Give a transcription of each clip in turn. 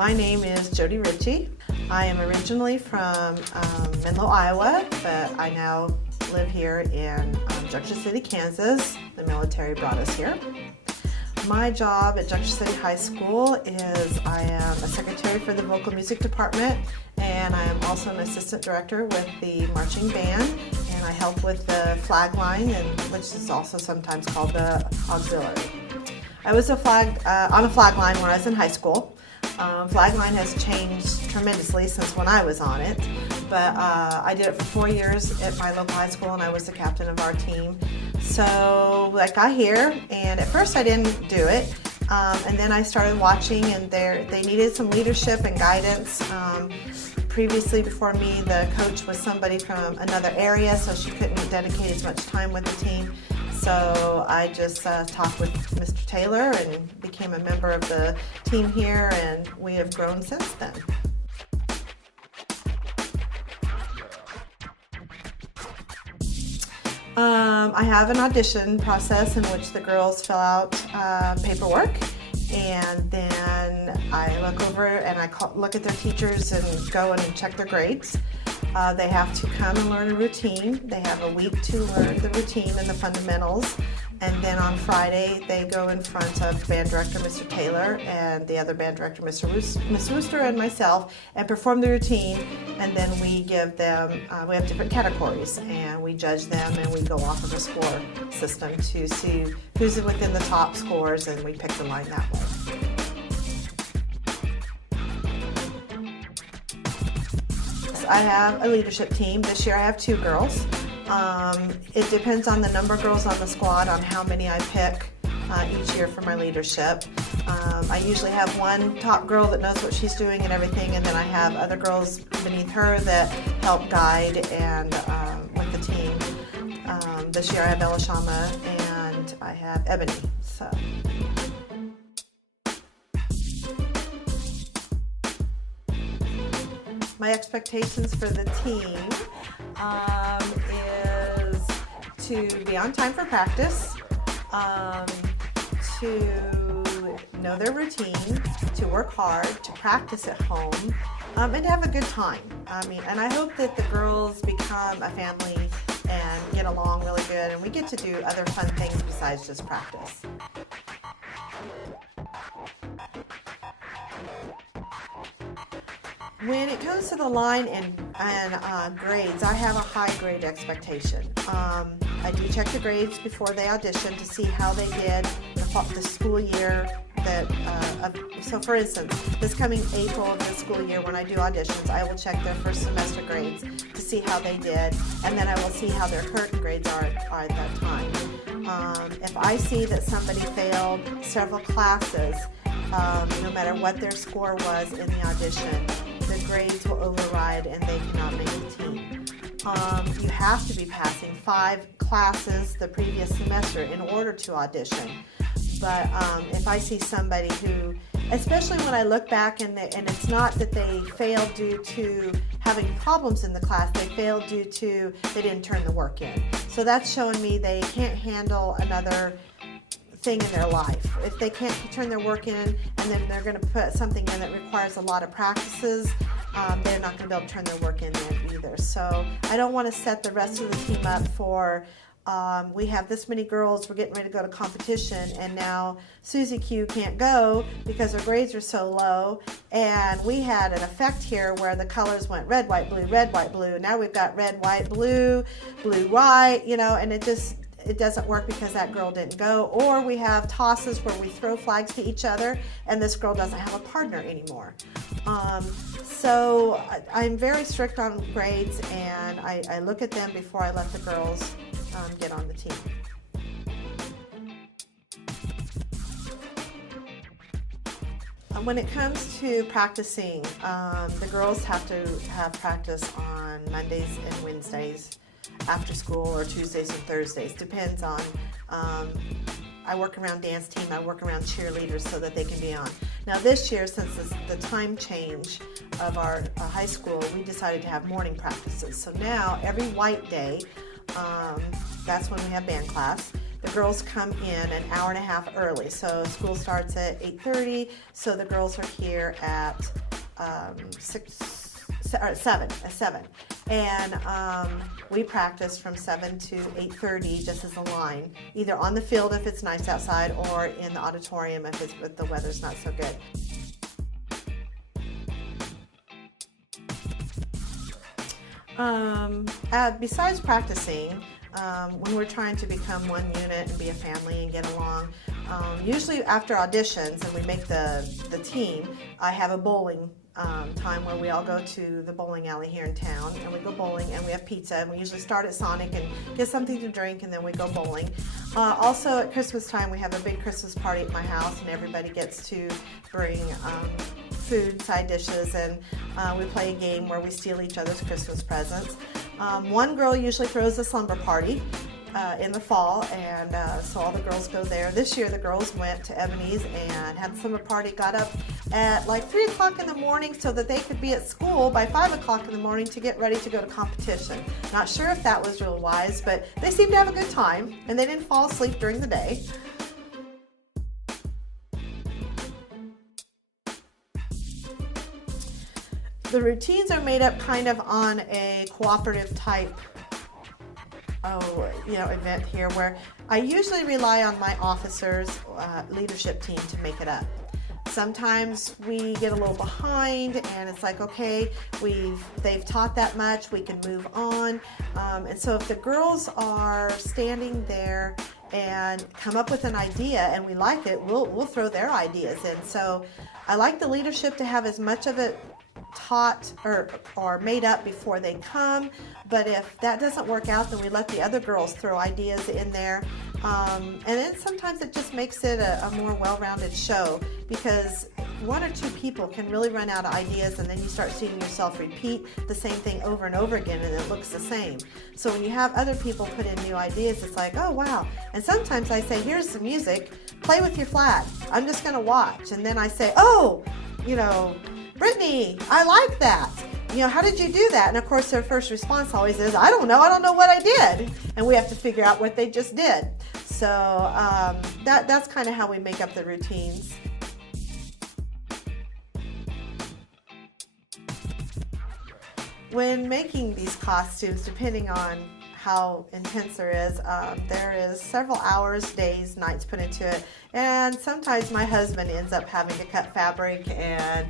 My name is Jody Ritchie. I am originally from Menlo, Iowa, but I now live here in Junction City, Kansas. The military brought us here. My job at Junction City High School is I am a secretary for the vocal music department, and I am also an assistant director with the marching band, and I help with the flag line, which is also sometimes called the auxiliary. I was on a flag line when I was in high school. Flag line has changed tremendously since when I was on it, but I did it for 4 years at my local high school, and I was the captain of our team. So I got here, and at first I didn't do it, and then I started watching, and they needed some leadership and guidance. Previously, before me, the coach was somebody from another area, so she couldn't dedicate as much time with the team. So I just talked with Mr. Taylor and became a member of the team here, and we have grown since then. I have an audition process in which the girls fill out paperwork, and then I look over and I look at their teachers and go and check their grades. They have to come and learn a routine. They have a week to learn the routine and the fundamentals. And then on Friday, they go in front of band director, Mr. Taylor, and the other band director, Miss Rooster, and myself, and perform the routine. And then we give them, we have different categories, and we judge them, and we go off of a score system to see who's within the top scores, and we pick the line that way. I have a leadership team. This year I have 2 girls. It depends on the number of girls on the squad on how many I pick each year for my leadership. I usually have one top girl that knows what she's doing and everything, and then I have other girls beneath her that help guide and with the team. This year I have Elishama and I have Ebony. So. My expectations for the team is to be on time for practice, to know their routine, to work hard, to practice at home, and to have a good time. And I hope that the girls become a family and get along really good, and we get to do other fun things besides just practice. When it comes to the line and grades, I have a high grade expectation. I do check the grades before they audition to see how they did the school year. So for instance, this coming April of the school year when I do auditions, I will check their first semester grades to see how they did, and then I will see how their current grades are at that time. If I see that somebody failed several classes, no matter what their score was in the audition, the grades will override and they cannot make the team. You have to be passing 5 classes the previous semester in order to audition. But if I see somebody who, especially when I look back and it's not that they failed due to having problems in the class, they failed due to they didn't turn the work in. So that's showing me they can't handle another thing in their life. If they can't turn their work in and then they're going to put something in that requires a lot of practices, they're not going to be able to turn their work in either. So I don't want to set the rest of the team up for we have this many girls, we're getting ready to go to competition, and now Susie Q can't go because her grades are so low, and we had an effect here where the colors went red, white, blue, red, white, blue. Now we've got red, white, blue, blue, white, and it doesn't work because that girl didn't go. Or we have tosses where we throw flags to each other and this girl doesn't have a partner anymore. So I'm very strict on grades, and I look at them before I let the girls get on the team. When it comes to practicing, the girls have to have practice on Mondays and Wednesdays after school, or Tuesdays and Thursdays. Depends on, I work around dance team, I work around cheerleaders so that they can be on. Now this year, since the time change of our high school, we decided to have morning practices. So now every white day, that's when we have band class. the girls come in an hour and a half early. So school starts at 8:30, so the girls are here at 7. And we practice from 7 to 8:30 just as a line, either on the field if it's nice outside or in the auditorium if the weather's not so good. Besides practicing, when we're trying to become one unit and be a family and get along, usually after auditions and we make the team, I have a bowling time where we all go to the bowling alley here in town, and we go bowling, and we have pizza, and we usually start at Sonic and get something to drink, and then we go bowling. Also at Christmas time we have a big Christmas party at my house, and everybody gets to bring food, side dishes, and we play a game where we steal each other's Christmas presents. One girl usually throws a slumber party in the fall, and so all the girls go there. This year the girls went to Ebony's and had the slumber party, got up at like 3 o'clock in the morning so that they could be at school by 5 o'clock in the morning to get ready to go to competition. Not sure if that was real wise, but they seemed to have a good time, and they didn't fall asleep during the day. The routines are made up kind of on a cooperative type event here, where I usually rely on my officers' leadership team to make it up. Sometimes we get a little behind and it's like, okay, they've taught that much, we can move on. And so if the girls are standing there and come up with an idea and we like it, we'll throw their ideas in. So I like the leadership to have as much of it taught or made up before they come, but if that doesn't work out, then we let the other girls throw ideas in there, and then sometimes it just makes it a more well-rounded show, because one or two people can really run out of ideas, and then you start seeing yourself repeat the same thing over and over again, and it looks the same. So when you have other people put in new ideas, it's like, oh wow. And sometimes I say, here's the music, play with your flag, I'm just going to watch. And then I say, oh, Brittany, I like that. How did you do that? And of course their first response always is, I don't know what I did. And we have to figure out what they just did. So that's kind of how we make up the routines. When making these costumes, depending on how intense there is several hours, days, nights put into it, and sometimes my husband ends up having to cut fabric and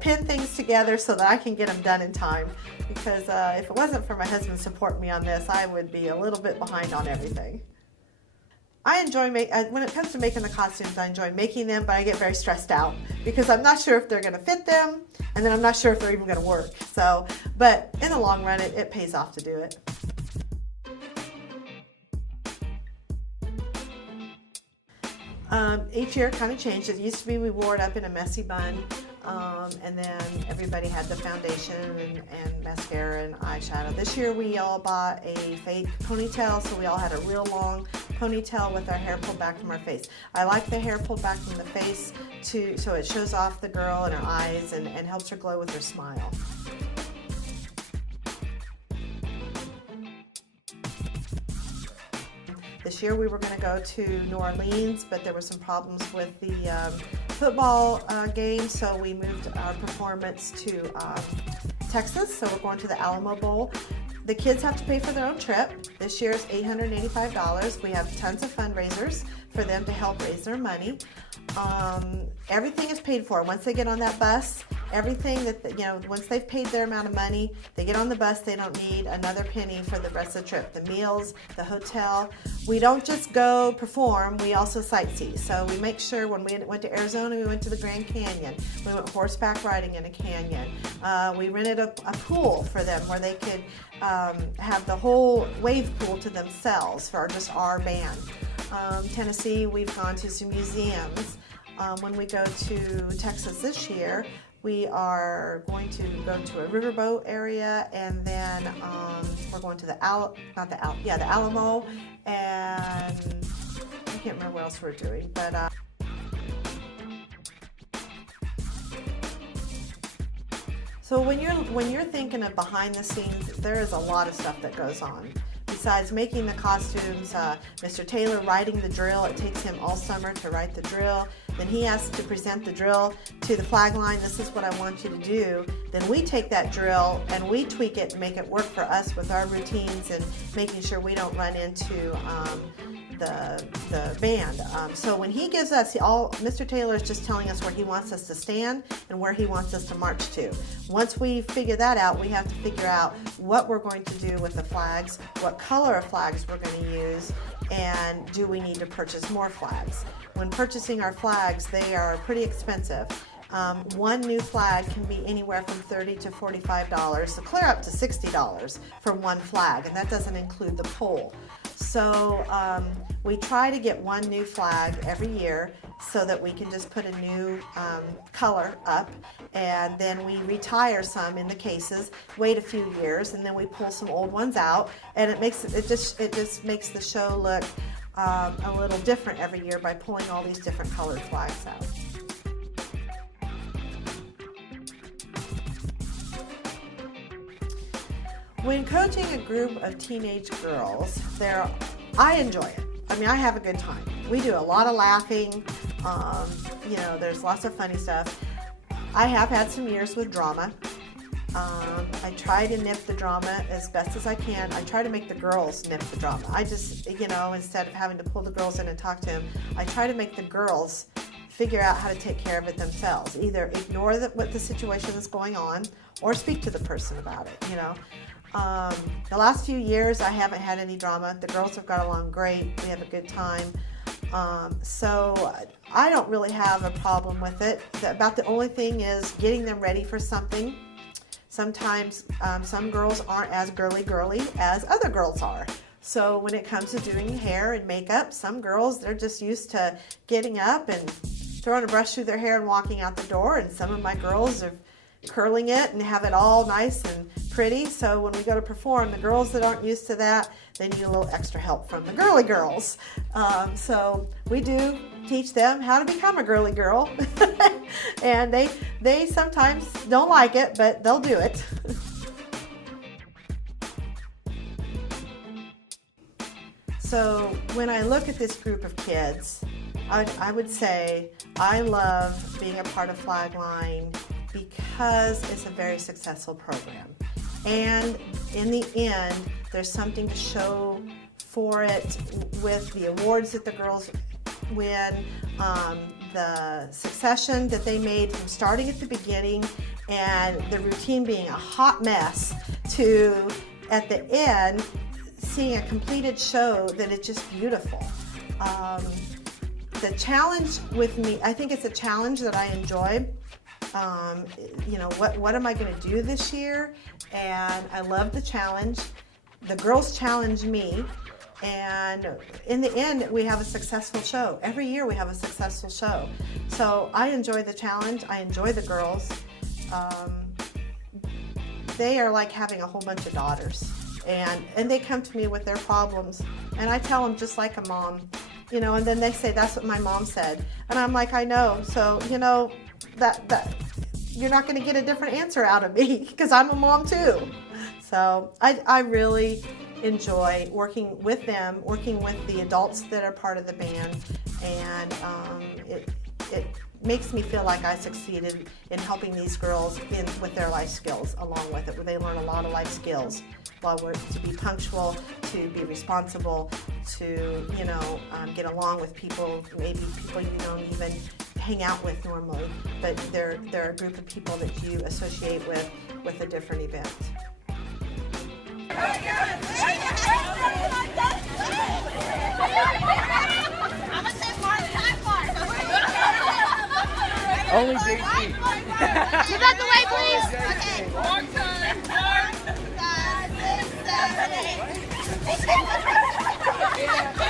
pin things together so that I can get them done in time, because if it wasn't for my husband supporting me on this, I would be a little bit behind on everything. I enjoy when it comes to making the costumes, I enjoy making them, but I get very stressed out because I'm not sure if they're going to fit them, and then I'm not sure if they're even going to work. So, but in the long run, it pays off to do it. Each year it kind of changes. It used to be we wore it up in a messy bun, and then everybody had the foundation and mascara and eyeshadow. This year we all bought a fake ponytail, so we all had a real long ponytail with our hair pulled back from our face. I like the hair pulled back from the face so it shows off the girl and her eyes and helps her glow with her smile. This year we were going to go to New Orleans, but there were some problems with the football game, so we moved our performance to Texas, so we're going to the Alamo Bowl. The kids have to pay for their own trip. This year is $885. We have tons of fundraisers for them to help raise their money. Everything is paid for. Once they get on that bus, everything that, once they've paid their amount of money, they get on the bus, they don't need another penny for the rest of the trip. The meals, the hotel. We don't just go perform, we also sightsee. So we make sure when we went to Arizona, we went to the Grand Canyon. We went horseback riding in a canyon. We rented a pool for them where they could have the whole wave pool to themselves for just our band. Tennessee, we've gone to some museums. When we go to Texas this year, we are going to go to a riverboat area, and then we're going to the Alamo, and I can't remember what else we're doing, but so when you're thinking of behind the scenes, there is a lot of stuff that goes on. besides making the costumes, Mr. Taylor writing the drill. It takes him all summer to write the drill. Then he has to present the drill to the flag line. This is what I want you to do. Then we take that drill and we tweak it and make it work for us with our routines and making sure we don't run into the band. So when he gives us, Mr. Taylor is just telling us where he wants us to stand and where he wants us to march to. Once we figure that out, we have to figure out what we're going to do with the flags, what color of flags we're going to use, and do we need to purchase more flags. When purchasing our flags, they are pretty expensive. One new flag can be anywhere from $30 to $45, so clear up to $60 for one flag, and that doesn't include the pole. So we try to get one new flag every year so that we can just put a new color up, and then we retire some in the cases, wait a few years, and then we pull some old ones out, and it just makes the show look a little different every year by pulling all these different colored flags out. When coaching a group of teenage girls, I enjoy it. I mean, I have a good time. We do a lot of laughing. There's lots of funny stuff. I have had some years with drama. I try to nip the drama as best as I can. I try to make the girls nip the drama. I just, instead of having to pull the girls in and talk to them, I try to make the girls figure out how to take care of it themselves. Either ignore what the situation is going on or speak to the person about it, The last few years, I haven't had any drama. The girls have got along great. We have a good time. So I don't really have a problem with it. About the only thing is getting them ready for something. Sometimes some girls aren't as girly as other girls are. So when it comes to doing hair and makeup, some girls, they're just used to getting up and throwing a brush through their hair and walking out the door. And some of my girls are curling it and have it all nice and pretty. So when we go to perform, the girls that aren't used to that, they need a little extra help from the girly girls. So we do teach them how to become a girly girl. And they sometimes don't like it, but they'll do it. So when I look at this group of kids, I would say I love being a part of Flagline because it's a very successful program. And in the end, there's something to show for it with the awards that the girls win, the succession that they made from starting at the beginning and the routine being a hot mess to, at the end, seeing a completed show that is just beautiful. The challenge with me, I think it's a challenge that I enjoy. What am I going to do this year? And I love the challenge. The girls challenge me. And in the end, we have a successful show. Every year we have a successful show. So I enjoy the challenge. I enjoy the girls. They are like having a whole bunch of daughters. And they come to me with their problems. And I tell them just like a mom. And then they say, that's what my mom said. And I'm like, I know. So, that you're not going to get a different answer out of me because I'm a mom too. So I really enjoy working with them, working with the adults that are part of the band, and it makes me feel like I succeeded in helping these girls with their life skills along with it, where they learn a lot of life skills to be punctual, to be responsible, to get along with people, maybe people you don't even hang out with normally, but they're a group of people that you associate with a different event. Only JC. Move out the way, please. Okay. 1, 2, 3, 4, 5, 6, 7, 8.